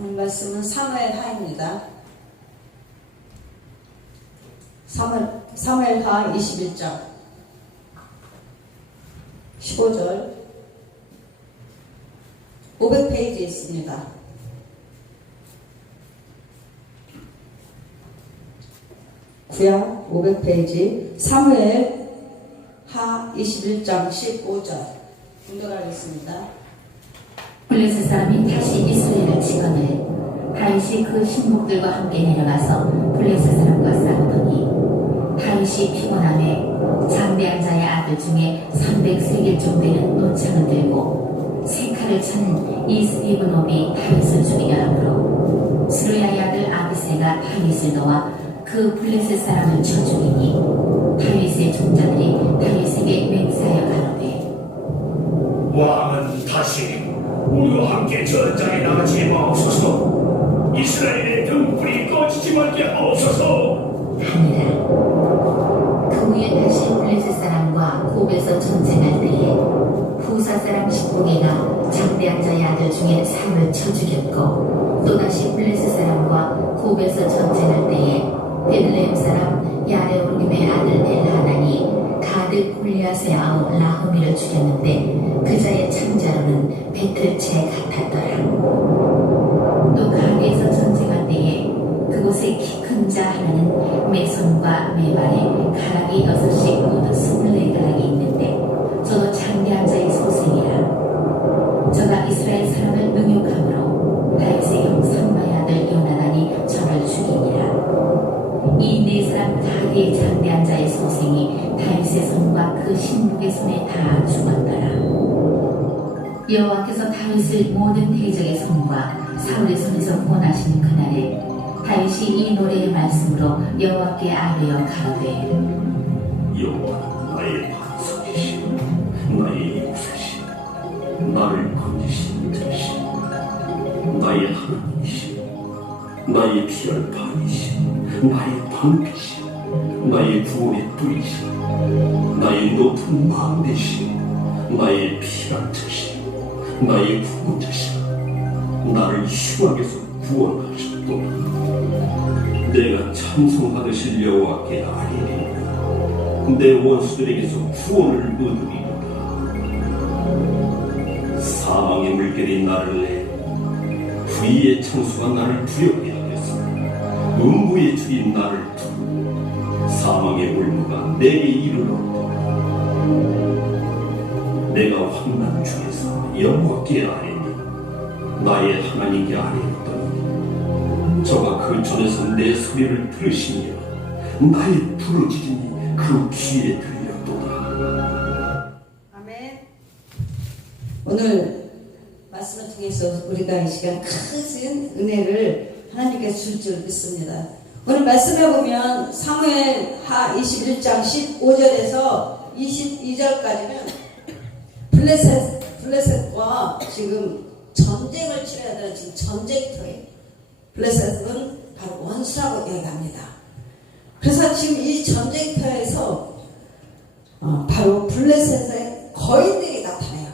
오늘 말씀은 사무엘하입니다. 사무엘하 21장 15절 500페이지에 있습니다. 구약 500페이지 사무엘하 21장 15절 공독하겠습니다. 블레셋 사람이 다시 이스라엘을 치거늘 다윗이 그 신복들과 함께 내려가서 블레셋 사람과 싸우더니 다윗이 피곤함에 장대한 자의 아들 중에 300세겔 되는 노창을 들고 세 칼을 찬 이스비브놈이 다윗을 죽이려 하므로 스루야의 아들 아비새가 다윗을 도와 그 블레셋 사람을 쳐 죽이니 다윗의 종자들이 다윗에게 맹세하여 가로되 왕은 다시 우리와 함께 전장에 나가지 마옵소서. 이스라엘의 등불이 꺼지지 말게 하옵소서 하니라. 그 후에 다시 블레셋 사람과 곱에서 전쟁할 때에 후사 사람 십복이가 장대한 자의 아들 중에 사울을 쳐 죽였고 또다시 블레셋 사람과 곱에서 전쟁할 때에 베들레헴 사람 야레오림의 아들 엘하나니 가드 골리앗의 아우 라흐미를 죽였는데 그 자의 창자로는 배틀채 같았더라. 또 가드에서 전쟁할 때에 그곳에 키 큰 자 하나는 매손과 매발에 가락이 6씩 모두 24가락이 있는데 저도 장대한 자의 소생이라. 저가 이스라엘 사람을 능욕함으로 다윗의 형 삼마의 아들 요나단이 저를 죽이니라. 이 네 사람 가드의 장대한 자의 소생이 다윗의 손과 그 신복의 손에 다 죽었더라. 여호와께서 다윗을 모든 대적의 손과 사울의 손에서 구원하시는 그날에 다윗이 이 노래의 말씀으로 여호와께 아뢰어 가로되 여호와는 나의 반석이시오 나의 요새시오 나를 건지신 자시오 나의 하나님이시오 나의 피할 반이시오 나의 방패시오 나의 구원의 뿔이시오 나의 높은 마음 되시오 나의 피할 자시오 나의 구원자시오 나를 흉악에서 구원하셨도다 내가 찬송하듯이 여호와께 아뢰리니 내 원수들에게서 구원을 얻으리로다 사망의 물결이 나를 내 후위의 창수가 나를 두렵게 하겠어 음부의 줄이 나를 두고 사망의 물무가 내게 이르렀다 내가 환난 중에서 여호와께 아뢰니 나의 하나님께 아뢰었더니 저가 그 전에서 내 소리를 들으시며 나의 부르짖음이 그 귀에 들렸도다. 아멘. 오늘 말씀을 통해서 우리가 이 시간 큰 은혜를 하나님께서 줄 줄 믿습니다. 오늘 말씀해 보면 사무엘하 21장 15절에서 22절까지는 블레셋과 지금 전쟁을 치러야 되는 지금 전쟁터에 블레셋은 바로 원수라고 얘기합니다. 그래서 지금 이 전쟁터에서 바로 블레셋의 거인들이 나타나요.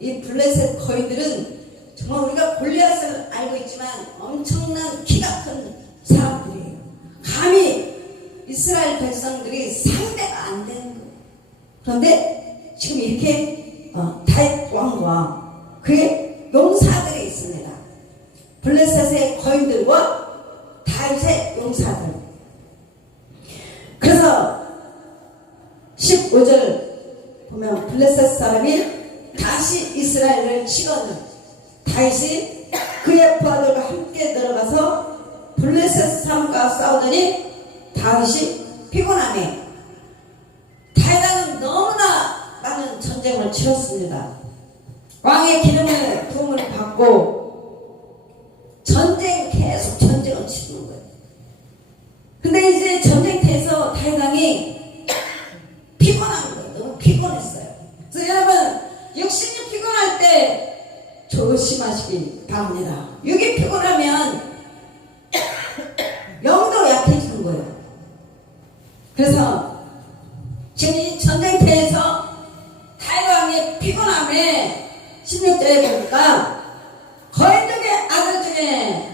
이 블레셋 거인들은 정말 우리가 골리앗을 알고 있지만 엄청난 키가 큰 사람들이에요. 감히 이스라엘 백성들이 상대가 안 되는 거예요. 그런데 지금 이렇게 다윗 왕과 그의 용사들이 있습니다. 블레셋의 거인들과 다윗의 용사들. 그래서 15절 보면 블레셋 사람이 다시 이스라엘을 치거늘 다윗이 그의 부하들과 함께 들어가서 블레셋 사람과 싸우더니 다윗이 피곤하네. 다윗은 너무나 많은 전쟁을 치렀습니다. 왕의 기름을 부음을 받고 계속 전쟁을 치는 거예요. 근데 이제 전쟁터에서 다윗왕이 피곤한 거예요. 너무 피곤했어요. 그래서 여러분 육신이 피곤할 때 조심하시기 바랍니다. 육이 피곤하면 영도 약해지는 거예요. 그래서 지금 이 전쟁터에서 다윗왕의 피곤함에 16절에 보니까 거인족의 아들 중에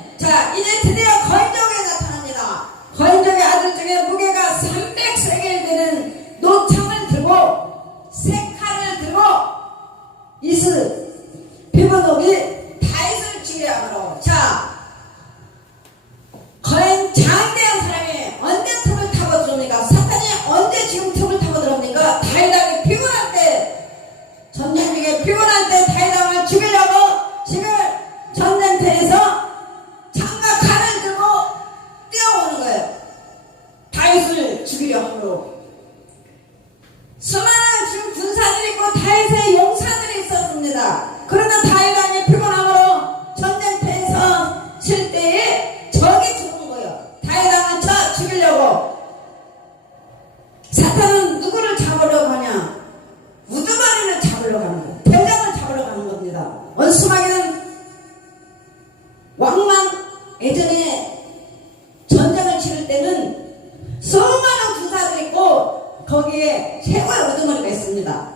이스 비버독이 다윗을 죽이려 하므로 자 과연 장대한 사람이 언제 틈을 타고 들어옵니까? 사탄이 언제 지금 틈을 타고 들어옵니까? 다윗왕이 피곤할 때 전쟁 중에 피곤할 때 다윗왕을 죽이려고 지금 전쟁터에서 창과 칼을 들고 뛰어오는 거예요. 다윗을 죽이려 하므로 수많은 지금 군사들이 있고 다윗의 용사들이 있었습니다. 그러나 다윗왕이 피곤함으로 전쟁터에서 칠 때에 적이 죽은 거예요. 다윗왕을 쳐 죽이려고. 사탄은 누구를 잡으려고 하냐? 우두머리를 잡으려고 하는 거예요. 대장을 잡으려고 하는 겁니다. 원수마귀는 왕만 예전에 전쟁을 치를 때는 수많은 군사들이 있고 거기에 최고의 우두머리가 있습니다.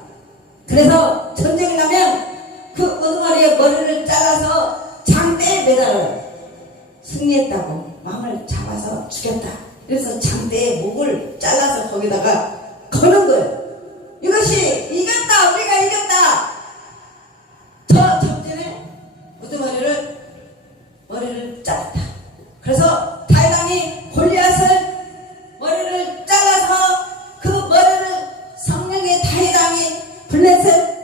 그래서 전쟁이 나면 그 우두머리의 머리를 잘라서 장대에 매달아요. 승리했다고 왕을 잡아서 죽였다. 그래서 장대의 목을 잘라서 거기다가 거는 거예요. 이것이 이겼다, 우리가 이겼다. 저 적진에 머리를 잘랐다. 그래서 다윗왕이 골리앗을 머리를 잘라서 그 머리를 성령의 다윗왕이 블레셋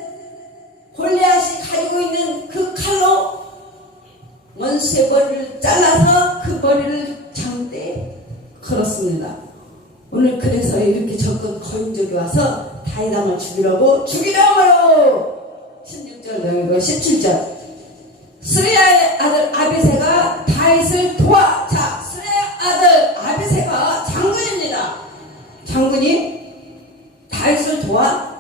골리앗이 가지고 있는 그 칼로 원수의 머리를 잘라서 그 머리를 장대에 걸었습니다. 오늘 그래서 이렇게 적은 거인족이 와서 다윗왕을 죽이려고 16절 넘기고 17절 스레야의 아들 아비새가 다윗을 도와. 자, 스레야 아들 아비새가 장군입니다. 장군이 다윗을 도와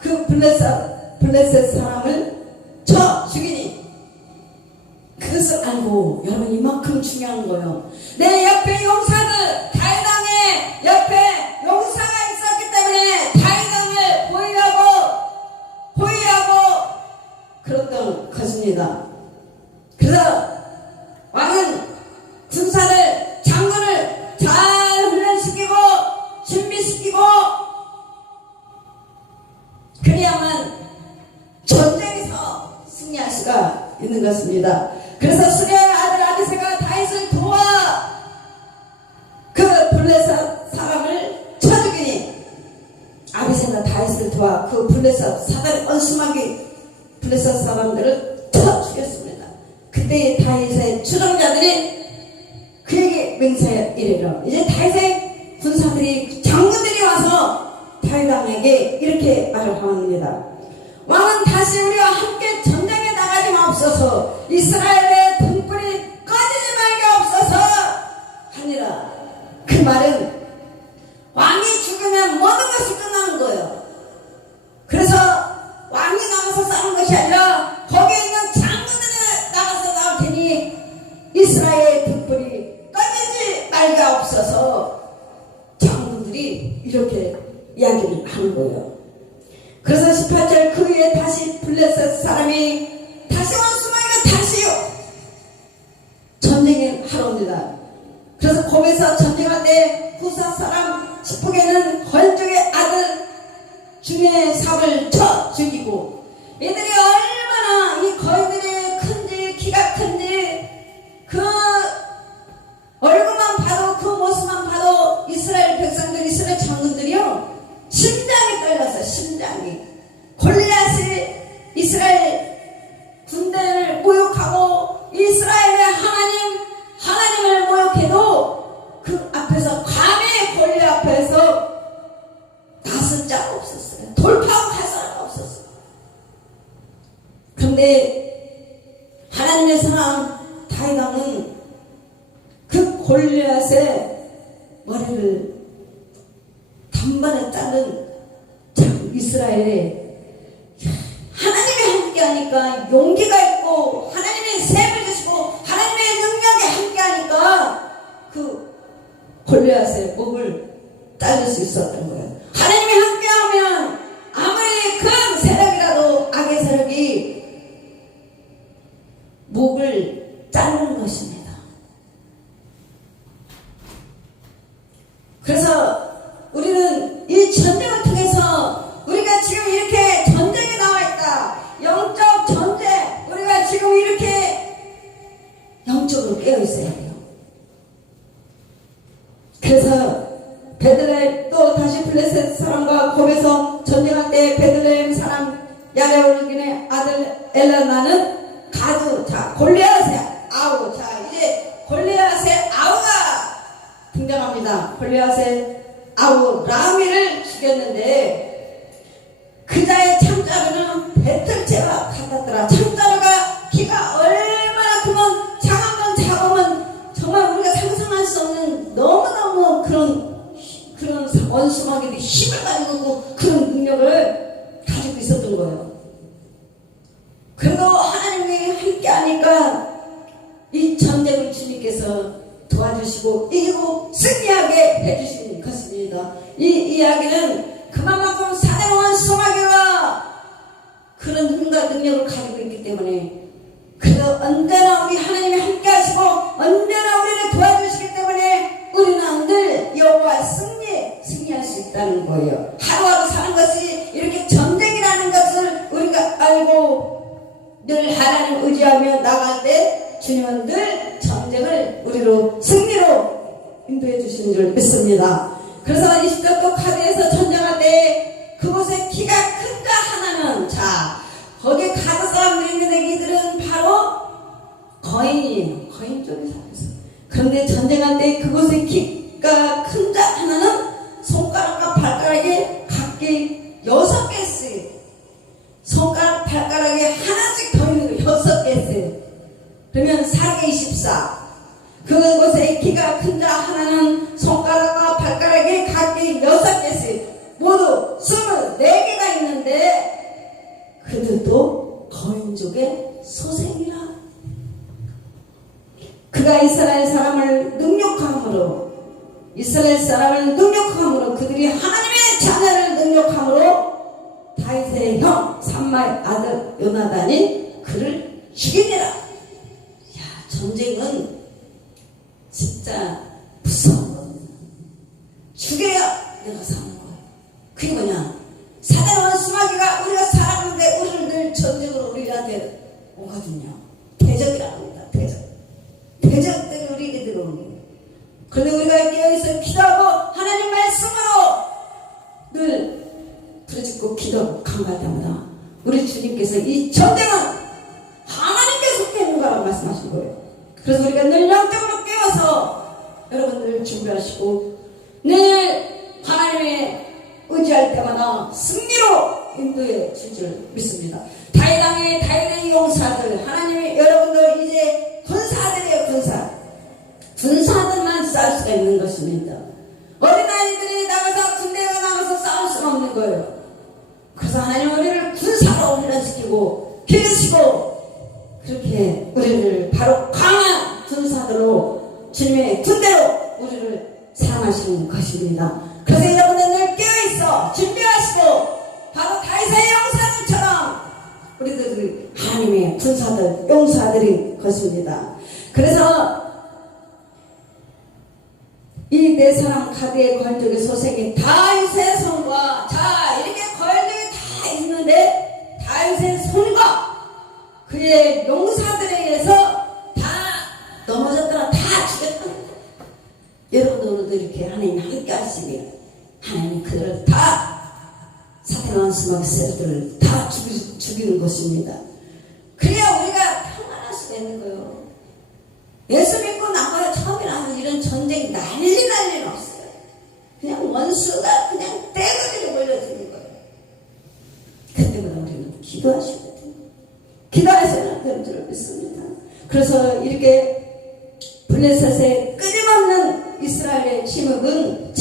그 블레셋 사람을 쳐 죽이니 그것을 알고 여러분 이만큼 중요한 거예요. 내 옆에 용사들 다윗왕의 옆에 용사가 있었기 때문에 다윗왕을 보위하고 그랬던 것입니다. 그래서 왕은 군사를 장군을 잘 훈련시키고 준비시키고 그래야만 전쟁에서 승리할 수가 있는 것입니다. 그래서 수레의 아들 아비새가 다윗을 도와 그 블레셋 사람을 쳐 죽이니 아비새가 다윗을 도와 그 블레셋 사람 언수마귀 블레셋 사람들을 쳐 죽였습니다. 그때 다윗의 추종자들이 그에게 맹세에 이르러 이제 다윗의 군사들이 장군들이 와서 다윗왕에게 이렇게 말을 합니다. 왕은 다시 우리와 함께 전쟁에 나가지 마옵소서. 이스라엘의 등불이 꺼지지 말게 없어서 하니라. 그 말은 왕이 죽으면 모든 것이 끝나는 거예요. 그래서 왕이 나가서 싸우는 것이 아니라 거기에 있는 장군들이 나가서 싸울 테니 이스라엘의 등불이 꺼지지 말게 없어서 장군들이 이렇게 이야기를 하는 거예요. 그래서 18절 그 후에 다시 블레셋 사람이 다시 원수마귀가 다시요 전쟁에 하러 옵니다. 그래서 거기서 전쟁할 때 후사 사람 시프게는 거인족의 아들 중에 삽을 쳐 죽이고 이들이 얼마나 이 거인들이 큰지 키가 큰지 그 얼굴만 봐도 그 모습만 봐도 이스라엘 백성들 이스라엘 장군들이요 심장이 떨렸어요. 심장이. 골리앗이 이스라엘 군대를 모욕하고 이스라엘의 하나님을 모욕해도 그 앞에서 감히 골리앗 앞에서 나선 자가 없었어요. 돌파하고 갈 사람이 없었어요. 그런데 하나님의 사람 다윗왕은 그 골리앗의 머리를 단번에 자른 이스라엘에 하나님이 함께하니까 용기가 있고 하나님의 셈을 주시고 하나님의 능력이 함께하니까 그 골리앗의 목을 자를 수 있었던 거예요. 하나님이 함께하면 아무리 큰 세력이라도 악의 세력이 목을 자르는 것입니다. 그래서 우리는 이 전쟁을 통해서 우리가 지금 이렇게 전쟁에 나와 있다. 영적 엘라나는 가드, 자 골리앗의 아우, 자 이제 골리앗의 아우가 등장합니다. 골리앗의 아우 라미를 죽였는데 그 자의 창자루는 배틀채와 같았더라. 창자루가 키가 얼마나 크면 장한번 잡으면 정말 우리가 상상할 수 없는 너무너무 그런 원수마귀들이 힘을 가지고 그런 능력을 가지고 있었던 거예요. 그래도 하나님이 함께 하니까 이 전쟁을 주님께서 도와주시고 이기고 승리하게 해주신 것입니다. 이 이야기는 그만큼 사대왕 수마귀가 그런 힘과 능력을 가지고 있기 때문에, 그래도 언제나 우리 하나님이 함께 하시고 언제나 우리를 도와주시기 때문에 우리는 늘 여호와 승리할 수 있다는 거예요. 하루하루 사는 것이 이렇게 전쟁이라는 것을 우리가 알고 늘 하나님 의지하며 나갈 때 주님은 늘 전쟁을 우리로 승리로 인도해 주시는 줄 믿습니다. 그래서 20도 카드에서 전쟁할 때 그곳에 키가 큰 자 하나는, 자 거기에 가드 사람들이 있는데 이들은 바로 거인이에요. 거인 쪽에 살고 있어요. 그런데 전쟁할 때 그곳에 키가 큰 자 하나는 손가락과 발가락에 각기 6개 있어요. 손가락 발가락에 하나씩 더 있는 거 6개 있어요. 그러면 4개 24. 그곳에 키가 큰 자 하나는 손가락과 발가락에 각기 6개 있어요. 모두 24개가 있는데 그들도 거인족의 소생이라. 그가 이스라엘 사람을 능력함으로 그들이 하나님의 자녀를 능력함으로 다윗의 형 삼마의 아들 요나단이 그를 죽이니라. 야, 전쟁은 진짜 무서운 겁니다. 죽여야 내가 사는 거예요. 그게 뭐냐, 사대왕 수마귀가 우리가 살았는데 우리를 늘 전쟁으로 우리한테 오거든요. 대적이라고 합니다. 대적들이 우리에게 들어오는 거예요. 그런데 우리가 여기서 기도하고 하나님 말씀으로 늘 부르짖고 기도하고 강구할 때마다 우리 주님께서 이 전쟁은 하나님께서 깨는 거라고 말씀하신 거예요. 그래서 우리가 늘 영적으로 깨워서 여러분들 준비하시고 늘 하나님의 의지할 때마다 승리로 인도해 줄 줄 믿습니다. 다윗의 용사들, 하나님이 여러분들 이제 군사들이에요. 군사들만 싸울 수가 있는 것입니다. 어린아이들이 나가서 군대에 나가서 싸울 수는 없는 거예요. 그래서 하나님 우리를 군사로 훈련시키고 기르시고 그렇게 우리를 바로 강한 군사들로 주님의 군대로 우리를 사랑하시는 것입니다. 그래서 여러분들 늘 깨어있어 준비하시고 바로 다윗의 용사들처럼 우리들이 하나님의 군사들 용사들인 것입니다. 그래서 이 네 사람 카드의 거인족의 소생이 다윗의 손과, 자 이렇게 거인족이 다 있는데 다윗의 손과 그의 용사들에 의해서 다 넘어졌더라, 다 죽였다는 거예요. 여러분도 오늘도 이렇게 하나님 함께 하시며 하나님 그들을 다 사탄한 수막 세력들을 다 죽이는 것입니다. 그래야 우리가 평안할 수가 있는 거예요. 예수 믿고 나가야 처음이라는 이런 전쟁 난리는 없어요. 그냥 원수가 그냥 떼거지로 몰려드는 거예요. 그때마다 우리는 기도하시거든요. 기도하셔야 되는 줄 믿습니다. 그래서 이렇게 블레셋의 끊임없는 이스라엘의 침입은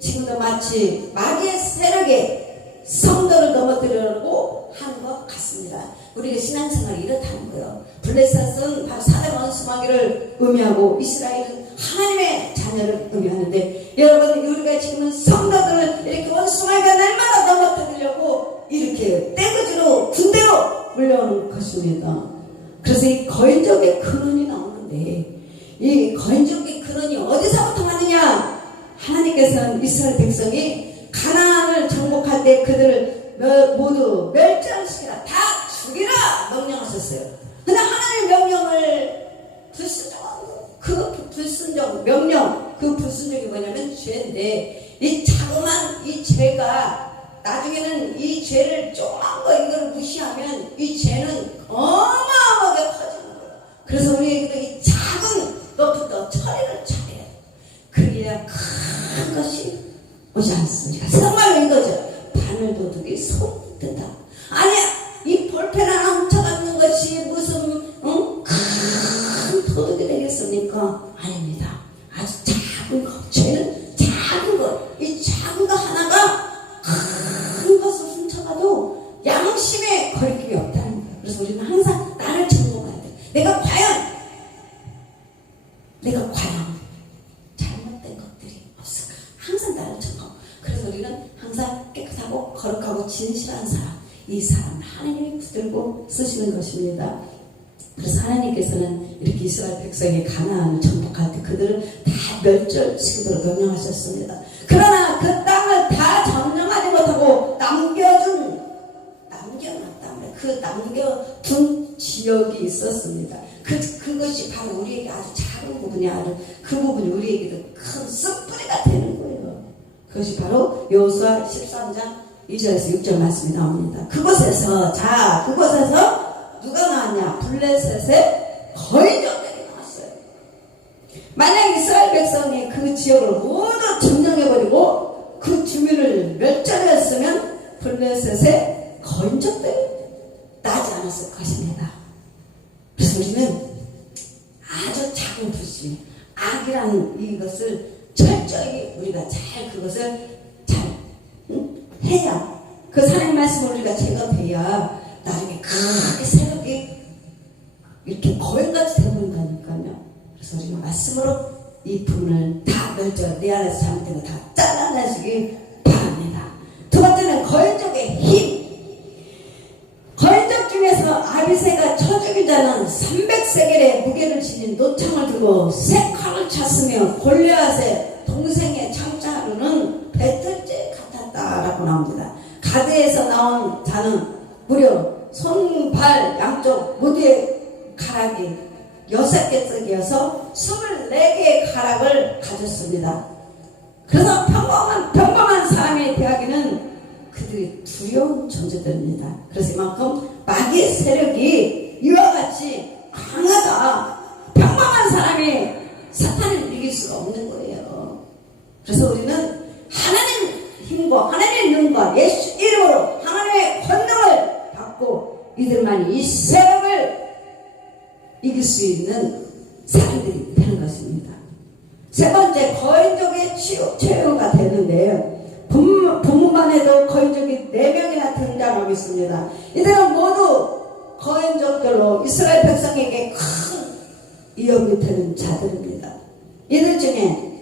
지금도 마치 마귀의 세력에 성도를 넘어뜨리려고 하는 것 같습니다. 우리가 신앙생활이 이렇다는 거예요. 블레셋은 바로 사대왕 수마귀를 의미하고 이스라엘은 하나님의 자녀를 의미하는데, 여러분 우리가 지금은 성도들을 이렇게 원수마귀가 날마다 넘어뜨리려고 이렇게 떼거지로 군대로 물려오는 것입니다. 그래서 이 거인족의 근원이 나오는데, 이 거인족의 근원이 어디서부터 왔느냐? 하나님께서는 이스라엘 백성이 가나안을 정복할 때 그들을 모두 멸절시키라, 다 죽이라 명령하셨어요. 근데 하나님의 명령을 그 불순종이 뭐냐면 죄인데, 이 자그만 이 죄가 나중에는 이 죄를 조그만 거 이걸 무시하면 이 죄는 어마어마하게 커지는 거예요. 그래서 우리에게도 이 작은 것부터 처리를 잘해야 돼요. 그래야 큰 것이 오지 않습니까? 정말 이거죠. 바늘도둑이 손 뜬다. 아니야, 이 볼펜 하나 훔쳐갔는 것이 무슨 큰 도둑이 되겠습니까? 아닙니다. 아주 작은 것, 죄는 작은 것, 이 작은 거 하나가 큰 것을 훔쳐가도 양심에 거릴 길이 없다는 거예요. 그래서 우리는 항상 나를 점검해야 돼. 내가 과연 잘못된 것들이 없을까? 항상 나를 점검. 그래서 우리는 항상 깨끗하고 거룩하고 진실한 사람, 이 사람 하나님이 붙들고 쓰시는 것입니다. 그래서 하나님께서는 이렇게 이스라엘 백성이 가나안을 정복할 때 그들을 다 멸절시키도록 명령하셨습니다. 그러나 그 땅을 다 점령하지 못하고 남겨둔 지역이 있었습니다. 그것이 바로 우리에게 아주 작은 부분이 그 부분이 우리에게도 큰 쓱뿌리가 되는 거예요. 그것이 바로 여호수아 13장 2절에서 6절 말씀이 나옵니다. 그곳에서 누가 나왔냐? 블레셋의 거인족들이 나왔어요. 만약 이스라엘 백성이 그 지역을 모두 점령해버리고 그 주민을 멸절했으면 블레셋의 거인족들이 나지 않았을 것입니다. 그래서 우리는 아주 작은 부심, 악이라는 이것을 철저히 우리가 그것을 잘 해야, 그 하나님 말씀을 우리가 제거해야 나중에 그렇게 새벽이 이렇게 거인같이 되어버린다니까요. 그래서 우리가 말씀으로 이 부분을 다 내 안에서 잘못된 거 다 잘라내시기 바랍니다. 두 번째는 거인족의 힘. 거인족 중에서 아비새가 쳐죽인 자는 300세겔의 무게를 지닌 노창을 들고 새 칼을 찼으며 골리앗의 동생의 창자루는 배틀째 같았다라고 나옵니다. 가드에서 나온 자는 무려 손, 발, 양쪽 모두의 가락이 6개 짝이어서 24개의 가락을 가졌습니다. 그래서 평범한 사람에 대하기는 그들이 두려운 존재들입니다. 그래서 이만큼 마귀의 세력이 이와 같이 강하다. 평범한 사람이 사탄을 이길 수가 없는 거예요. 그래서 우리는 하나님 힘과 하나님의 능과 예수 이름으로 하나님의 권능을 받고 이들만이 이 세력을 이길 수 있는 사람들이 되는 것입니다. 세 번째, 거인족의 최후가 되는데요. 본문만에도 거인족이 4명이나 등장하고 있습니다. 이들은 모두 거인족들로 이스라엘 백성에게 큰 위협이 되는 자들입니다. 이들 중에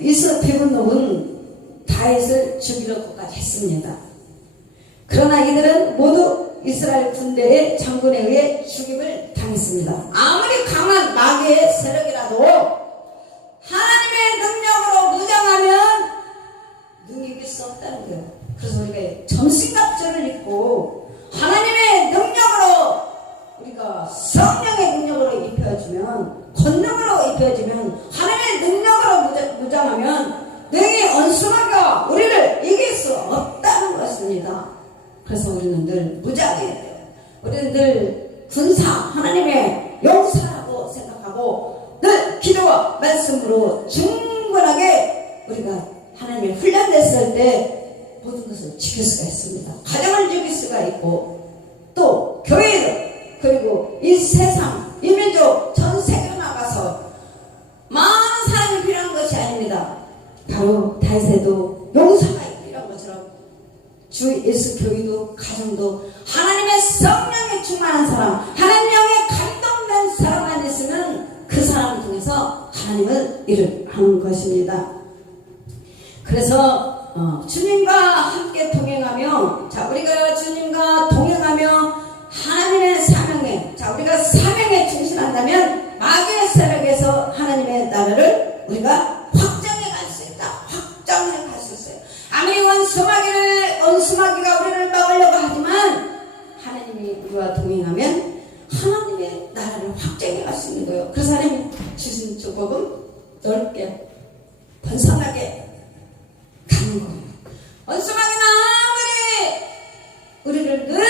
이스비분놈은 다윗을 죽이려고까지 했습니다. 그러나 이들은 모두 이스라엘 군대의 장군에 의해 죽임을 당했습니다. 아무리 강한 마귀의 세력이라도 하나님의 능력으로 무장하면 능히 이길 수 없다는 거예요. 그래서 우리가 전신갑주를 입고 하나님의 능력으로 우리가 성령의 능력으로 입혀주면, 권능으로 입혀주면, 하나님의 능력으로 무장하면 능히 원수마귀가 우리를 이길 수 없다는 것입니다. 그래서 우리는 늘 무장해야 돼요. 우리는 늘 군사, 하나님의 용사라고 생각하고 늘 기도와 말씀으로 충분하게 우리가 하나님의 훈련됐을 때 모든 것을 지킬 수가 있습니다. 가정을 지킬 수가 있고 또 교회를, 그리고 이 세상, 이 민족 전 세계로 나가서 많은 사람이 필요한 것이 아닙니다. 바로 다윗에도 용사가 필요한 것처럼 주 예수 교회도 가정도 하나님의 성령에 충만한 사람, 하나님의 감동된 사람만 있으면 그 사람을 통해서 하나님을 일을 하는 것입니다. 그래서 주님과 함께 동행하며, 우리가 주님과 동행하며 하나님의 사명에, 우리가 사명에 충실한다면 마귀의 세력에서 하나님의 나라를 우리가 확장해 갈 수 있다. 확장해 갈 수 있어요. 아무리 원수마귀가 우리를 막으려고 하지만 하나님이 우리와 동행하면 하나님의 나라를 확장해 갈 수 있는 거예요. 그래서 하나님 주신 축복은 넓게 번성하게 가는 거예요. 원수마귀는 아무리 우리를 늘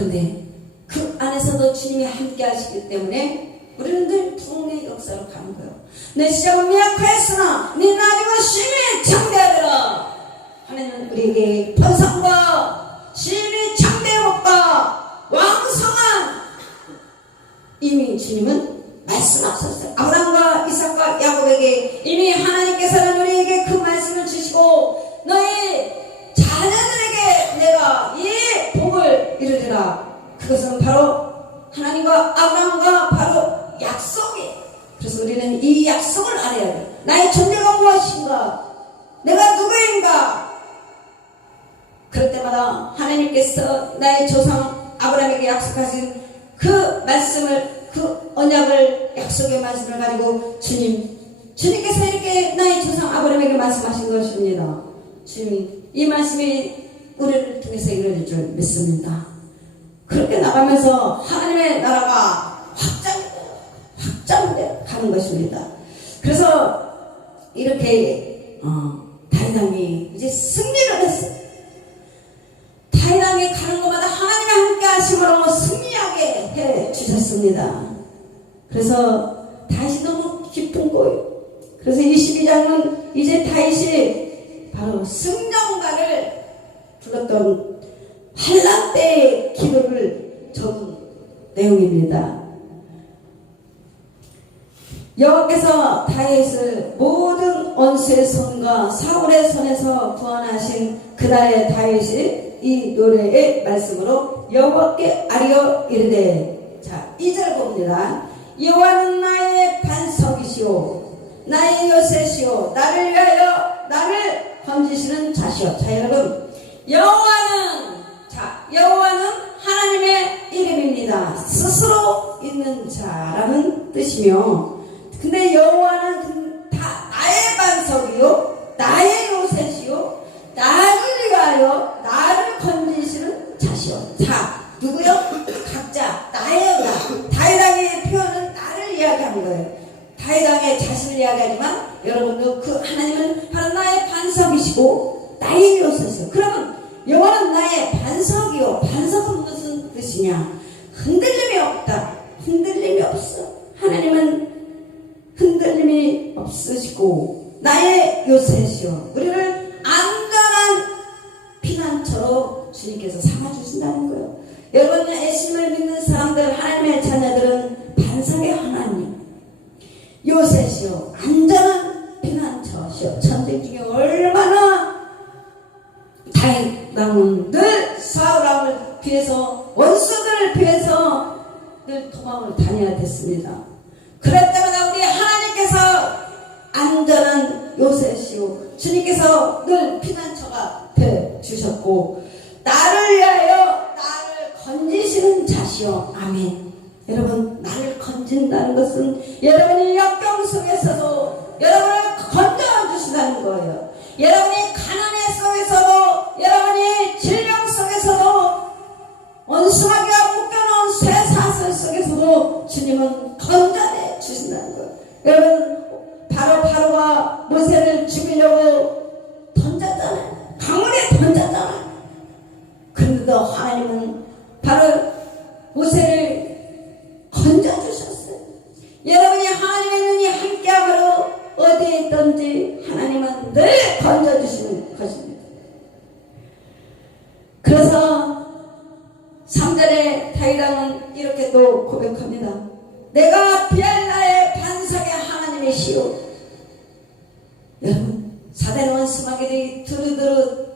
그런데 그 안에서도 주님이 함께 하시기 때문에 우리는 늘 부흥의 역사로 가는 거예요. 내 시작은 미약하였으나 네 나중은 심히 창대하리라. 하나님은 우리에게 번성과 심히 창대함과 왕성한, 이미 주님은 말씀하셨어요. 아브라함과 이삭과 야곱에게 이미 하나님께서는 우리에게 그 말씀을 주시고 너희 자녀들에게 내가 이 복을 이루리라. 그것은 바로 하나님과 아브라함과 바로 약속이에요. 그래서 우리는 이 약속을 알아야 돼요. 나의 존재가 무엇인가? 내가 누구인가? 그럴 때마다 하나님께서 나의 조상 아브라함에게 약속하신 그 말씀을, 그 언약을, 약속의 말씀을 가지고 주님께서 이렇게 나의 조상 아브라함에게 말씀하신 것입니다. 주님, 이 말씀이 우리를 통해서 이루어질 줄 믿습니다. 그렇게 나가면서 하나님의 나라가 확장돼 가는 것입니다. 그래서 이렇게 다윗왕이 이제 승리를 했어요. 다윗왕이 가는 곳마다 하나님의 함께 하심으로 승리하게 해 주셨습니다. 그래서 다윗이 너무 기쁜 거예요. 그래서 22장은 이제 다윗이 바로 승정가를 불렀던 환난 때의 기록을 적은 내용입니다. 여호와께서 다윗을 모든 원수의 손과 사울의 손에서 구원하신 그날의 다윗이 이 노래의 말씀으로 여호와께 아뢰어 이르되, 자 2절 봅니다. 여호와는 나의 반석이시오 나의 요새시오 나를 위하여 나를 건지시는 자시오. 자 여러분, 여호와는 하나님의 이름입니다. 스스로 있는 자라는 뜻이며, 근데 여호와는 다 나의 반석이요 나의 요새시요 나를 위하여 나를 건지시는 자시오. 자 누구요? 각자 나예요. 나. 다윗왕의 표현은 나를 이야기하는 거예요. 다윗왕의 자신을 이야기하지만 여러분도 그 하나님은 바로 나의 반석이시고 나의 요새시오. 그러면 여호와는 나의 반석이요. 반석은 무슨 뜻이냐? 흔들림이 없다. 흔들림이 없어. 하나님은 흔들림이 없으시고 나의 요새시오. 우리를 안전한 피난처로 주님께서 삼아주신다는 거예요. 여러분, 예수님을 믿는 사람들, 하나님의 자녀들은 반석의 하나님, 요새시오, 안전한 피난처시오. 전쟁 중에 얼마나 다윗왕은 늘 사울왕을 피해서, 원수들을 피해서 늘 도망을 다녀야 됐습니다. 그럴 때마다 우리 하나님께서 안전한 요새시오, 주님께서 늘 피난처가 되주셨고 나를 위하여 나를 건지시는 자시오. 아멘. 여러분, 나를 건진다는 것은 여러분이 역경 속에서도 여러분을 건져주신다는 거예요. 여러분이 가난의 속에서도, 여러분이 질병 속에서도, 원수마귀가 묶여놓은 쇠사슬 속에서도 주님은 건져내 주신다는 거예요. 여러분, 바로가 모세를 죽이려고 던졌잖아요. 강물에 던졌잖아요. 그런데도 하나님은 바로 모세를 건져주셨어요. 여러분이 하나님의 눈이 함께하므로 어디에 있든지 하나님은 늘 건져주시는 것입니다. 그래서 3절에 다윗왕은 이렇게 또 고백합니다. 내가 피할 나의 반석의 하나님이시오. 여러분, 사대 원수마귀들이 두루두루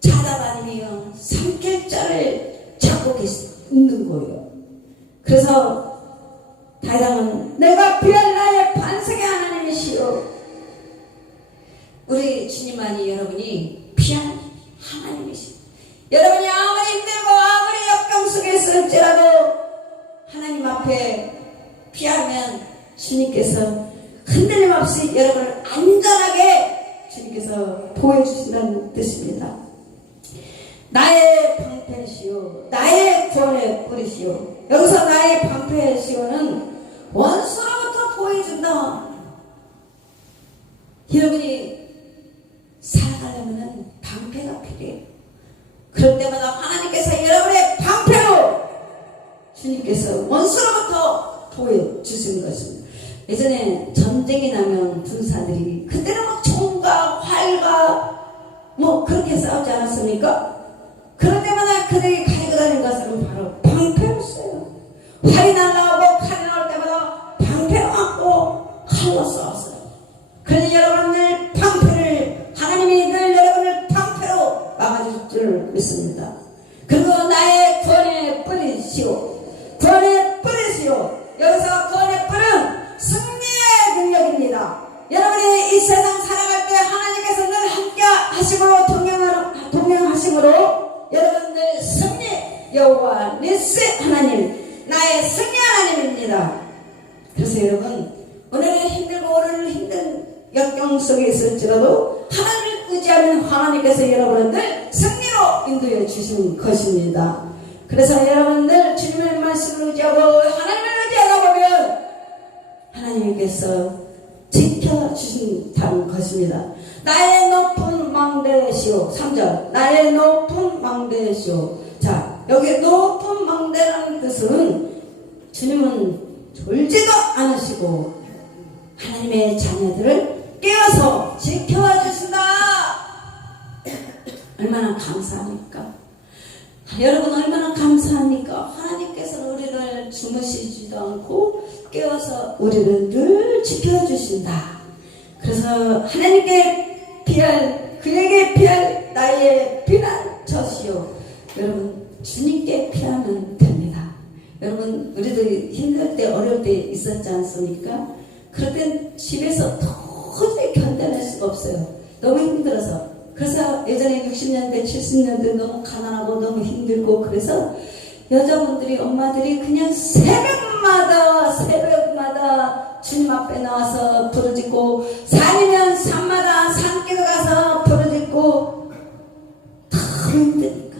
찾아다니며 삼킬 자를 찾고 있는 거예요. 그래서 다윗왕은 내가 피할 나의 반석의 하나님이시오. 우리 주님만이 여러분이 피할 하나님이시오. 여러분이 아무리 힘들고 아무리 역경 속에 있을지라도 하나님 앞에 피하면 주님께서 흔들림 없이 여러분을 안전하게 주님께서 보호해주신다는 뜻입니다. 나의 방패시오, 나의 구원의 뿌리시오. 여기서 나의 방패시오는 원수로부터 보호해준다. 여러분이 살아가려면 방패가 필요해요. 그럴 때마다 하나님께서 여러분의 방패 주님께서 원수로부터 보여 주시는 것입니다. 예전에 전쟁이 나면 군사들이 그때는 막 총과 활과 뭐 그렇게 싸우지 않았습니까? 그럴 때마다 그들이 가지고 다니는 것은 바로 방패였어요. 활이 날라오고 칼이 나올 때마다 방패를 안고 칼로 싸웠어요. 그러니 여러분들 방패를 하나님이 늘 여러분을 방패로 막아줄 줄 믿습니다. 그리고 나의 구원의 뿌리시오. 구원의 뿌리시오. 여기서 구원의 뿌리는 승리의 능력입니다. 여러분이 이 세상 살아갈 때 하나님께서 늘 함께 하심으로 동행하심으로 여러분들 승리 여호와 니스 하나님 나의 승리 하나님입니다. 그래서 여러분 오늘은 힘들고 오늘은 힘든 역경 속에 있을지라도 하나님을 의지하면 하나님께서 여러분들 승리로 인도해 주시는 것입니다. 그래서 여러분들 주님의 말씀을 의지하고 하나님을 의지하다 보면 하나님께서 지켜주신다는 것입니다. 나의 높은 망대시오. 3절 나의 높은 망대시오. 자, 여기 높은 망대라는 뜻은 주님은 졸지도 않으시고 하나님의 자녀들을 깨워서 지켜주신다. 얼마나 감사합니까? 여러분 얼마나 감사합니까? 하나님께서는 우리를 주무시지도 않고 깨워서 우리를 늘 지켜주신다. 그래서 하나님께 그에게 피할 나의 피난처시오. 여러분 주님께 피하면 됩니다. 여러분 우리도 힘들 때 어려울 때 있었지 않습니까? 그럴 땐 집에서 도저히 견뎌낼 수가 없어요. 너무 힘들어서. 그래서 예전에 60년대 70년대 너무 가난하고 너무 힘들고 그래서 여자분들이 엄마들이 그냥 새벽마다 주님 앞에 나와서 부르짖고 산이면 산마다 산길에 가서 부르짖고 너무 힘드니까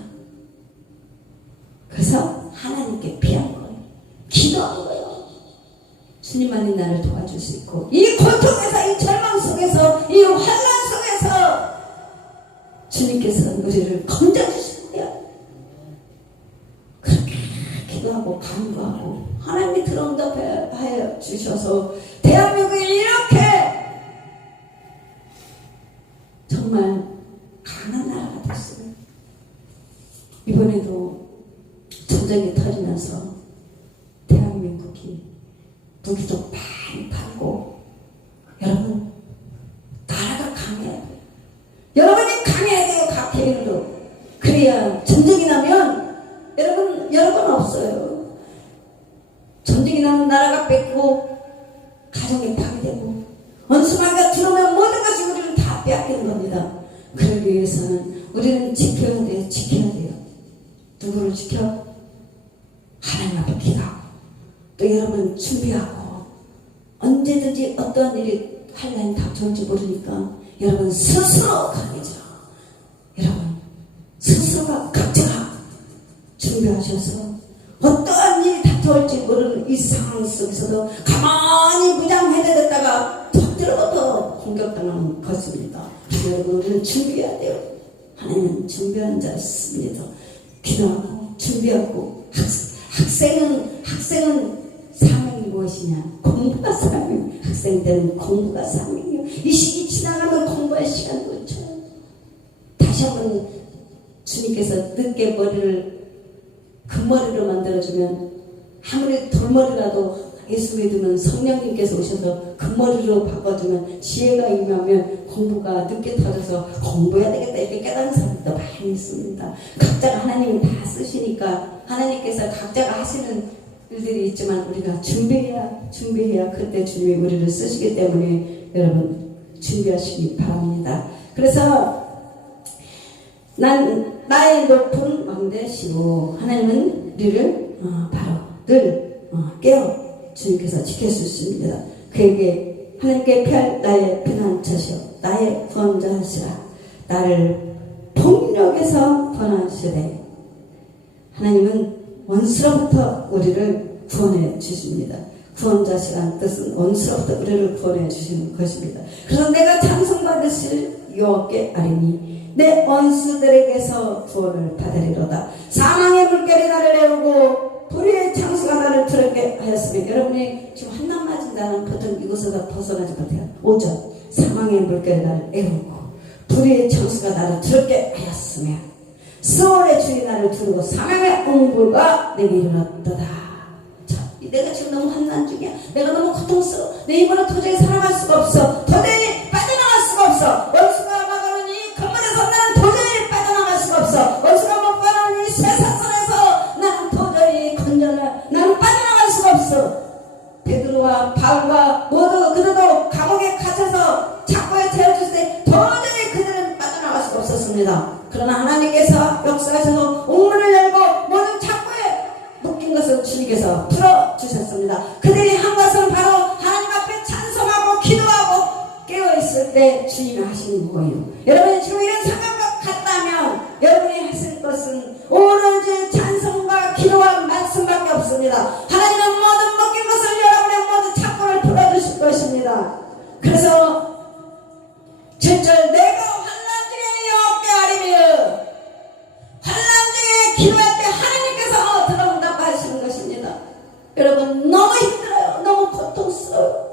그래서 하나님께 피한 거예요. 기도한 거예요. 주님만이 나를 도와줄 수 있고 이 고통에서 이 절망 속에서 이 환난 속에서 주님께서 우리를 건져주신 거예요. 그렇게 기도하고 간구하고 하나님이 들어온답하여 주셔서 대한민국이 이렇게 정말 강한 나라가 됐어요. 이번에도 전쟁이 터지면서 대한민국이 무기도 많이 팔고 여러분 나라가 강해야 돼요. 여러분이 강해야 돼요. 각 개인으로. 그래야 전쟁이 나면 여러분 없어요. 전쟁이 나면 나라가 뺏기고 가정이 파괴되고 원수마귀가 들어오면 모든 것이 우리를 다 빼앗기는 겁니다. 그러기 위해서는 우리는 지켜야 돼요. 누구를 지켜? 하나님 앞에 기도하고 또 여러분 준비하고 언제든지 어떠한 일이 환난이 닥쳐올지 모르니까 여러분 스스로 강해져. 여러분 스스로가 각자가 준비하셔서 어떠한 일이 닥쳐올지 모르는 이 상황 속에서도 가만히 무장해제됐다가 적들로부터 공격당하는 것입니다. 그래서 여러분 우리는 준비해야 돼요. 하나님은 준비한 자였습니다. 기도하고 준비하고 학생은 사명이 무엇이냐? 공부가 사명. 학생 때는 공부가 사명이에요. 이 시기 지나가면 공부할 시간이 없죠. 다시 한번 주님께서 늦게 머리를 금머리로 만들어주면 아무리 돌머리라도 예수 믿으면 성령님께서 오셔서 금머리로 바꿔주면 지혜가 임하면 공부가 늦게 터져서 공부해야 되겠다 이렇게 깨닫는 사람들도 많이 있습니다. 각자가 하나님이 다 쓰시니까 하나님께서 각자가 하시는 일들이 있지만 우리가 준비해야 그때 주님이 우리를 쓰시기 때문에 여러분 준비하시기 바랍니다. 그래서 나의 높은 왕대시고 하나님은 우리를 바로 늘 깨워 주님께서 지켜주십니다. 그에게 하나님께 피할 나의 피난처시오 나의 구원자시라. 나를 폭력에서 구원하시되 하나님은 원수로부터 우리를 구원해 주십니다. 구원자시라는 뜻은 원수로부터 우리를 구원해 주시는 것입니다. 그래서 내가 찬송받으실 여호와께 아뢰니 내 원수들에게서 구원을 받으리로다. 사망의 물결이 나를 내오고 불의의 창수가 하였으면 여러분이 지금 한남 맞은다는 보통 이곳에서 벗어나지 못해요. 5절 사망의 물결이 나를 애우고 불의의 창수가 나를 두렵게 하였으며 수월의 줄이 나를 두르고 사망의 옹불과 내게 이르렀도다. 자, 내가 지금 너무 환난 중이야. 내가 너무 고통스러워. 내 힘으로 도저히 살아갈 수가 없어. 도저히 빠져나갈 수가 없어. 원수가 막아놓은 이 건물에서 나는 도저히 빠져나갈 수가 없어. 원수가 막아놓은 이 쇠사슬에서 나는 도저히 나는 빠져나갈 수가 없어. 베드로와 바울과 모두 그들도 감옥에 갇혀서 착고에 태워졌을 때 도저히 그들은 빠져나갈 수가 없었습니다. 그러나 하나님께서 역사하셔서 옥문을 열고 모든 착고에 묶인 것을 주님께서 풀어주셨습니다. 그들이 한 것은 바로 하나님 앞에 찬송하고 기도하고 깨어있을 때 주님이 하시는 거예요. 여러분이 지금 이런 상황과 같다면 여러분이 하실 것은 오로지 찬송과 기도와 말씀밖에 없습니다. 하나님은 모든 묶인 것을 여러분의 모든 착고를 풀어주실 것입니다. 그래서 7절 내가 환난 중에 여호와께 아뢰며 환난 중에 기도할 때 하나님께서 들어응답하시는 것입니다. 여러분 너무 힘들어요. 너무 고통스러워요.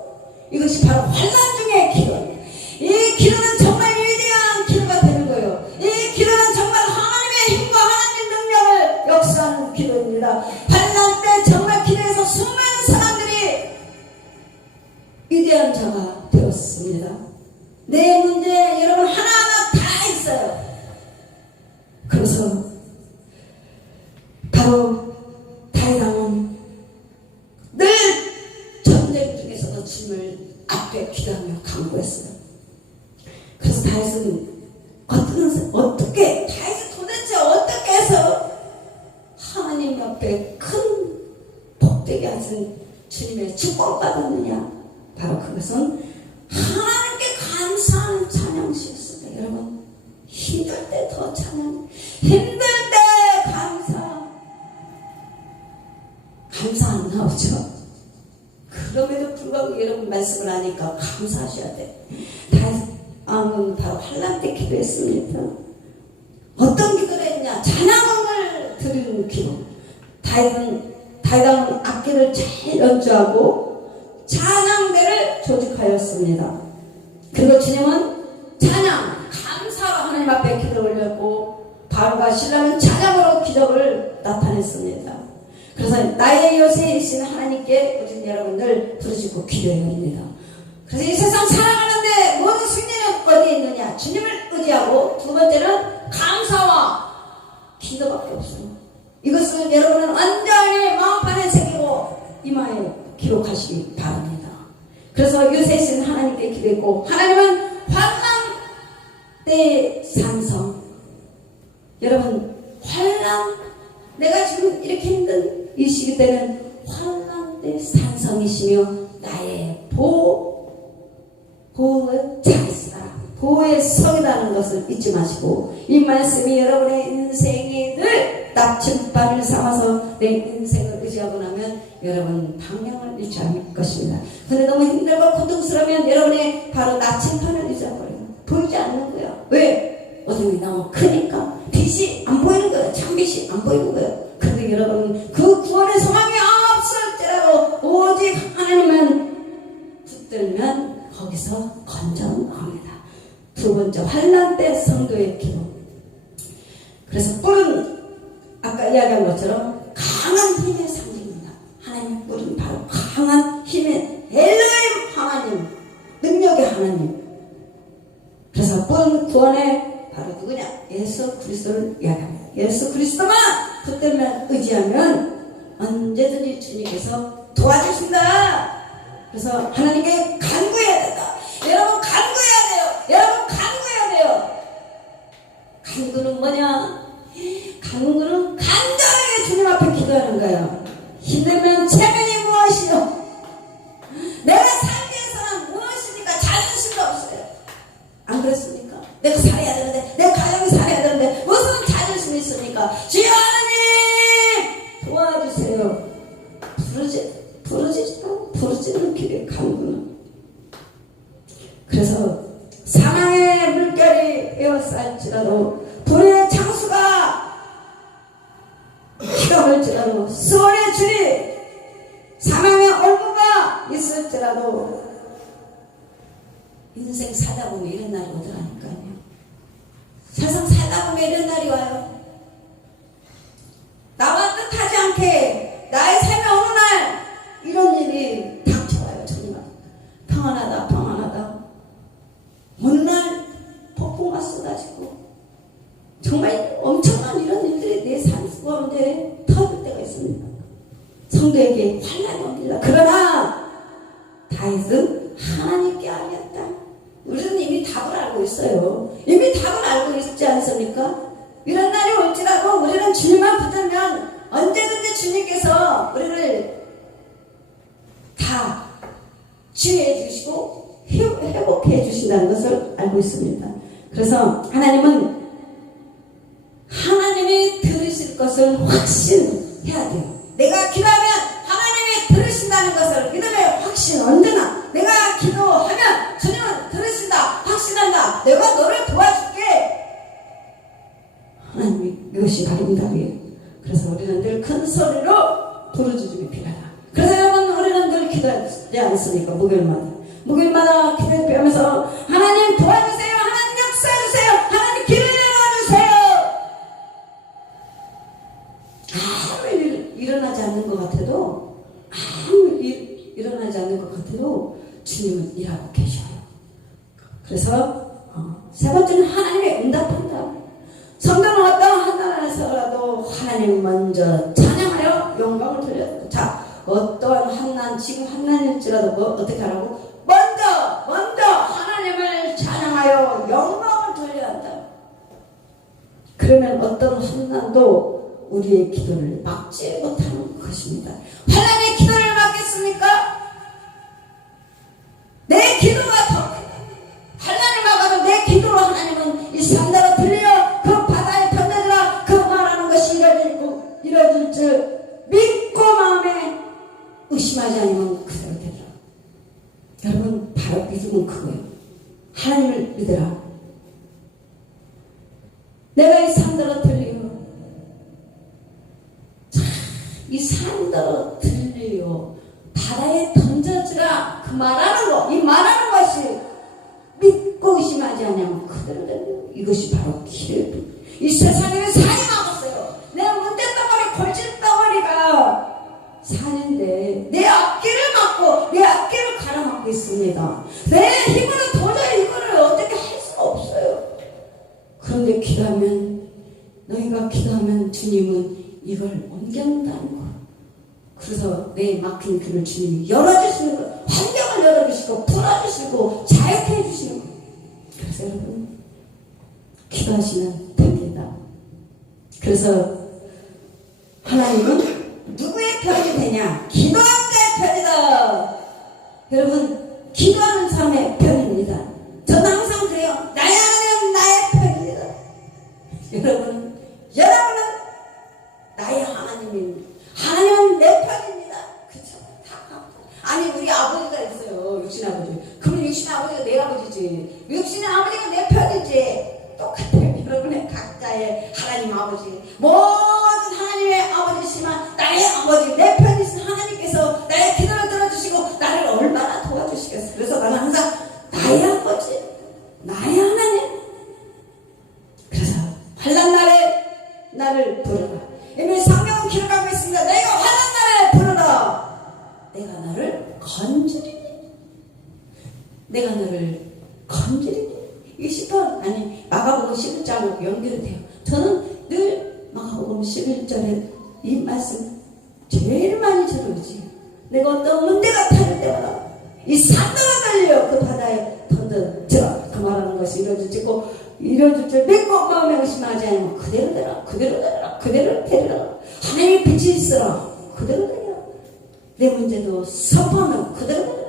이것이 바로 환난 중에 기도입니다. 이 기도는 정말 위대한 기도가 되는 거예요. 이 기도는 정말 하나님의 힘과 하나님의 능력을 역사하는 기도입니다. 환난 때 정말 기도해서 수많은 사람들이 위대한 자가 되었습니다. 내 문제 여러분 하나하나 다 있어요. 그래서 바로 다윗왕은 늘 전쟁 중에서도 주님을 앞에 기도하며 간구했어요. 그래서 다윗은 다윗이 도대체 어떻게 해서 하나님 옆에 큰 복되게 하신 주님의 축복을 받았느냐? 바로 그것은 하나님께 감사하는 찬양시였습니다. 여러분 힘들 때 더 찬양, 힘들 때 감사 안 나오죠. 그럼에도 불구하고 여러분 말씀을 하니까 감사하셔야 돼. 다윗왕은 바로 환난 때 기도했습니다. 어떤 기도를 했냐? 찬양을 드리는 기도. 다윗왕은 악기를 잘 연주하고 찬양대를 조직하였습니다. 그리고 주님은 찬양, 감사로 하나님 앞에 기도를 올렸고 바울과 실라는 찬양으로 기적을 나타냈습니다. 그래서 나의 요새이신 하나님께 우리 여러분들 부르짖고 기도해야 합니다. 그래서 이 세상 살아가는데 모든 승리는 어디에 있느냐? 주님을 의지하고 두 번째는 감사와 기도밖에 없어요. 이것을 여러분은 완전히 마음판에 새기고 이마에 기록하시기 바랍니다. 그래서 요새이신 하나님께 기도했고 하나님은 환난 때의 산성. 여러분 환난 내가 지금 이렇게 힘든 이 시기 때는 환난 때 산성이시며 나의 보호의 자리시다. 보호의 성이라는 것을 잊지 마시고 이 말씀이 여러분의 인생이 늘 나침반을 삼아서 내 인생을 의지하고 나면 여러분 방향을 잃지 않을 것입니다. 근데 너무 힘들고 고통스러우면 여러분의 바로 나침반을 잊어버려요. 보이지 않는 거예요. 왜? 어둠이 너무 크니까 빛이 안 보이는 거예요. 참빛이 안 보이는 거예요. 근데 여러분 그 구원의 소망이 없을지라도 오직 하나님만 붙들면 거기서 건져나옵니다. 두 번째 환난 때 성도의 기도. 그래서 뿔은 아까 이야기한 것처럼 강한 힘의 상징입니다. 하나님의 뿔은 바로 강한 힘의 엘로힘 하나님, 능력의 하나님. 그래서 뿔은 구원의 바로 누구냐? 예수 그리스도를 이야기합니다. 예수 그리스도만 붙들면 의지하면 언제든지 주님께서 도와주신다. 그래서 하나님께 간구해야 된다. 여러분 간구해야 돼요. 여러분 간구해야 돼요. 간구는 뭐냐? 간구는 간절하게 주님 앞에 기도하는 거예요. 힘들면 체면이 무엇이요? 내가 살기 위해서는 무엇입니까? 자존심도 없어요. 안 그렇습니까? 내가 살아야 되는데, 내 가정이 살아야 되는데 무슨 자존심이 있습니까? 주여 하나님 도와주세요. 부르짖는 길에 간구는. 그래서 사망의 물결이 에워쌀지라도 불의 창수가 휘어올지라도 수월의 줄이 사망의 올무가 있을지라도 인생 살다 보면 이런 날이 오더라니까요. 세상 살다 보면 이런 날이 와요. 나와 뜻하지 않게 나의 삶의 어느 날 이런 일이 닥쳐와요. 정말 평안하다 평안하다 어느 날 폭풍가 쏟아지고 정말 엄청난 이런 일들이 내 삶 가운데 터질 때가 있습니다. 성도에게 환난이 옵니다. 그러나 다윗은 하나님께 알렸다. 우리는 이미 답을 알고 있어요. 이미 답을 알고 있지 않습니까? 이런 날이 올지라도 우리는 주님만 붙들면 언제든지 주님께서 우리를 다 치유해 주시고 회복해 주신다는 것을 알고 있습니다. 그래서 하나님이 들으실 것을 확신해야 돼요. 내가 기도하면 하나님이 들으신다는 것을 믿음의 확신, 언제나 내가 기도하면 주님은 들으신다, 확신한다. 내가 너를 도와줄게. 하나님이 이것이 바로 응답이에요. 그래서 우리는 늘 큰 소리로 부르짖음이 필요하다. 그래서 여러분 우리는 늘 기도하지 않습니까? 목요일마다 기도하면서 하나님 도와주세요. 하나님 역사해주세요. 하나님 길을 열어주세요. 아무 일 일어나지 않는 것 같아도 일어나지 않는 것 같아도 주님은 일하고 계셔요. 그래서 세 번째는 하나님의 응답한다. 성경은 어떤 한난에서라도 하나님 먼저 찬양하여 영광을 돌려. 자, 어떠한 한난, 지금 한난일지라도 어떻게 하라고? 먼저 하나님을 찬양하여 영광을 돌려야 한다. 그러면 어떤 한난도 우리의 기도를 막지 못하는 것입니다. 하나님의 기도를 막겠습니까? 내 기도가 더 하나님 막아도 내 기도로 하나님은 이 산다로 들려 그 바다에 던져라. 그 말하는 것이 이뤄질 줄 믿고 마음에 의심하지 않으면 그대로 되리라. 여러분 바로 믿음은 그거예요. 하나님을 믿으라. 내가 이 산다로 들려 이 산다로 들려 바다에 던져주라. 그 말하는 거, 이 말하는 것이 믿고 의심하지 않으면 그대로 되는 거예요. 이것이 바로 기회. 이 세상에는 산이 막았어요. 내 문제덩어리, 골칫덩어리가 산인데 내 앞길을 막고 내 앞길을 가로막고 있습니다. 내 힘으로 도저히 이거를 어떻게 할 수가 없어요. 그런데 너희가 기도하면 주님은 이걸 옮겨놓는다는 거예요. 그래서 내 막힌 길을 주님이 열어주시는 거예요. 환경을 열어주시고 풀어주시고 자유케 해주시는 거예요. 그래서 여러분 기도하시면 됩니다. 그래서 하나님은 누구의 편이 되냐? 기도하는 자의 편이다. 여러분 기도하는 사람의 편입니다. 저는 항상 그래요. 나의 하나님은 나의 편입니다. 여러분은 나의 하나님입니다. 하나님은 내 편입니다. 그쵸? 아니 우리 아버지가 있어요. 육신 아버지. 그럼 육신 아버지가 내 아버지지. 육신의 아버지가 내 편이지. 똑같아요. 여러분의 각자의 하나님 아버지. 모든 하나님의 아버지시지만 나의 아버지, 내 편이신 하나님께서 나의 기도를 들어주시고 나를 얼마나 도와주시겠어요. 그래서 나는 항상 나의 아버지, 나의 하나님. 그래서 환난 날에 나를 부르라. 이미 성경은 기록하고 있습니다. 내가 환난 날에 부르라. 내가 너를 건지리니. 내가 너를 건지리니. 이 10번 아니 마가복음 11장하고 연결이 돼요. 저는 늘 마가복음 11절에 이 말씀 제일 많이 들어오지. 내가 어떤 문제가 탈 때마다 이 산도가 달려 그 바다에 던져 그 말하는 것이 이루어질 줄 믿고 마음에 의심하지 않으면 그대로 되라. 그대로 되리라. 하나님의 빛이 있으라. 그대로 되리라. 내 문제도 선포하면 그대로 되리라.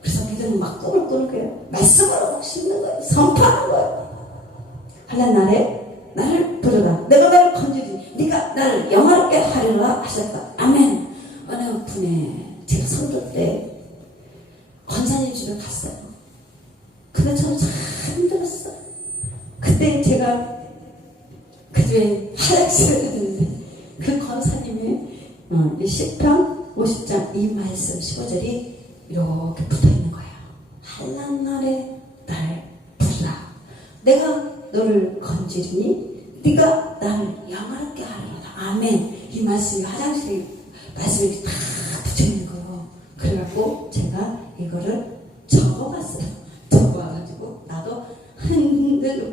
그래서 믿음은 막 꿈을 꾸는 거예요. 말씀으로 심는 거예요. 선포하는 거예요. 환난 날에 나를 부르라. 내가 너를 건지지. 네가 나를 영화롭게 하리라 하셨다. 아멘. 어느 분의 제가 선도 때 권사님 집에 갔어요. 근데 저는 참 힘들었어요. 그때 제가 그 집에 화장실을 갔는데 그 권사님이 이 시편 50장 이 말씀 15절이 이렇게 붙어있는 거예요. 한란 날에 날 부르라. 내가 너를 건지리니 네가 나를 영화롭게 하리라. 아멘. 이 말씀이 화장실에 말씀이 다 붙어있는 거예요. 그래갖고 제가 이거를 적어봤어요. 적어가지고 나도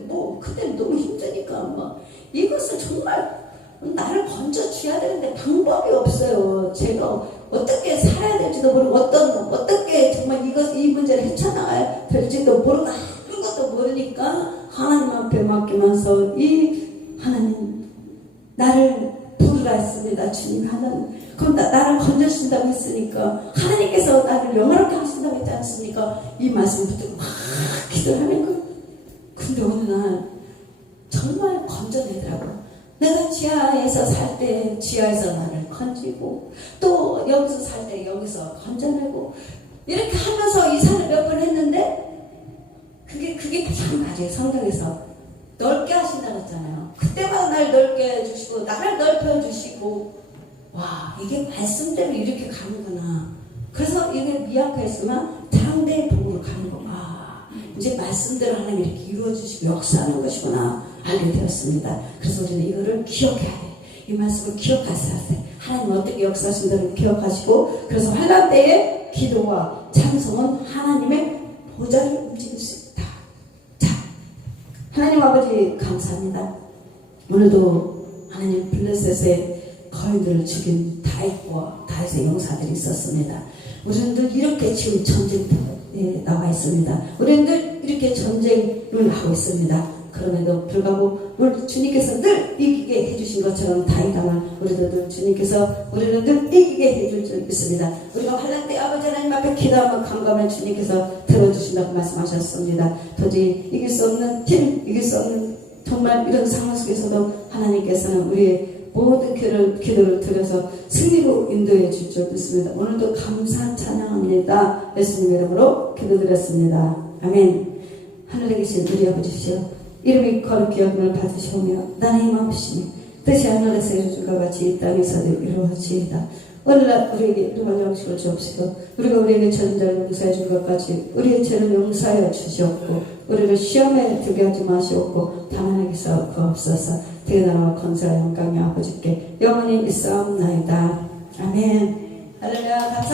뭐 그때 너무 힘드니까 막 이것을 정말 나를 건져줘야 되는데 방법이 없어요. 제가 어떻게 살아야 될지도 모르고 어떻게 정말 이 문제를 헤쳐나가야 될지도 모르고 아무것도 모르니까 하나님 앞에 맡기면서 이 하나님 나를 부르라 했습니다. 주님 하나님 그럼 나를 건져준다고 했으니까 하나님께서 나를 영화롭게 하신다고 했지 않습니까? 이 말씀 붙들고 막 기도를 하는 거. 근데 어느 날 정말 건져내더라고요. 내가 지하에서 살 때 지하에서 나를 건지고 또 여기서 살 때 여기서 건져내고 이렇게 하면서 이사를 몇 번 했는데 그게 마찬가지예요. 성경에서 넓게 하신다고 했잖아요. 그때마다 날 넓게 해주시고 나를 넓혀주시고 와 이게 말씀대로 이렇게 가는구나. 그래서 이게 미약했으면 당대의 복으로 가는 거야. 이제 말씀대로 하나님이 이렇게 이루어주시고 역사하는 것이구나 알게 되었습니다. 그래서 우리는 이거를 기억해야 돼. 이 말씀을 기억하셔야 돼. 하나님 어떻게 역사하신다는 기억하시고 그래서 환난 때에 기도와 찬송은 하나님의 보좌를 움직일 수 있다. 자, 하나님 아버지 감사합니다. 오늘도 하나님 블레셋의 거인들을 죽인 다윗의 용사들이 있었습니다. 우리는 늘 이렇게 지금 전쟁터에 나와 있습니다. 우리는 늘 이렇게 전쟁을 하고 있습니다. 그럼에도 불구하고 우리 주님께서 늘 이기게 해주신 것처럼 다윗왕을 우리도 늘 주님께서 우리는 늘 이기게 해줄 줄 믿습니다. 우리가 환난 때 아버지 하나님 앞에 기도하면 강감한 주님께서 들어주신다고 말씀하셨습니다. 도저히 이길 수 없는 이길 수 없는 정말 이런 상황 속에서도 하나님께서는 우리의 모든 기도를 들여서 승리로 인도해 줄 줄 믿습니다. 오늘도 감사 찬양합니다. 예수님의 이름으로 기도드렸습니다. 아멘. 하늘에 계신 우리 아버지시여 이름이 거룩히 여김을 받으시오며 나는 이 마음심이 뜻이 하늘에서 이루어진 것 같이 이 땅에서도 이루어지이다. 오늘날 우리에게 일용할 양식을 주옵시고 우리가 우리에게 전자를 용서해 준 것 같이 우리의 죄를 용서하여 주시옵고 우리를 시험에 들게 하지 마시옵고 다만에게서 구하옵소서. 대나라와 건설의 영광이 아버지께 영원히 있사옵나이다. 아멘. 할렐루야.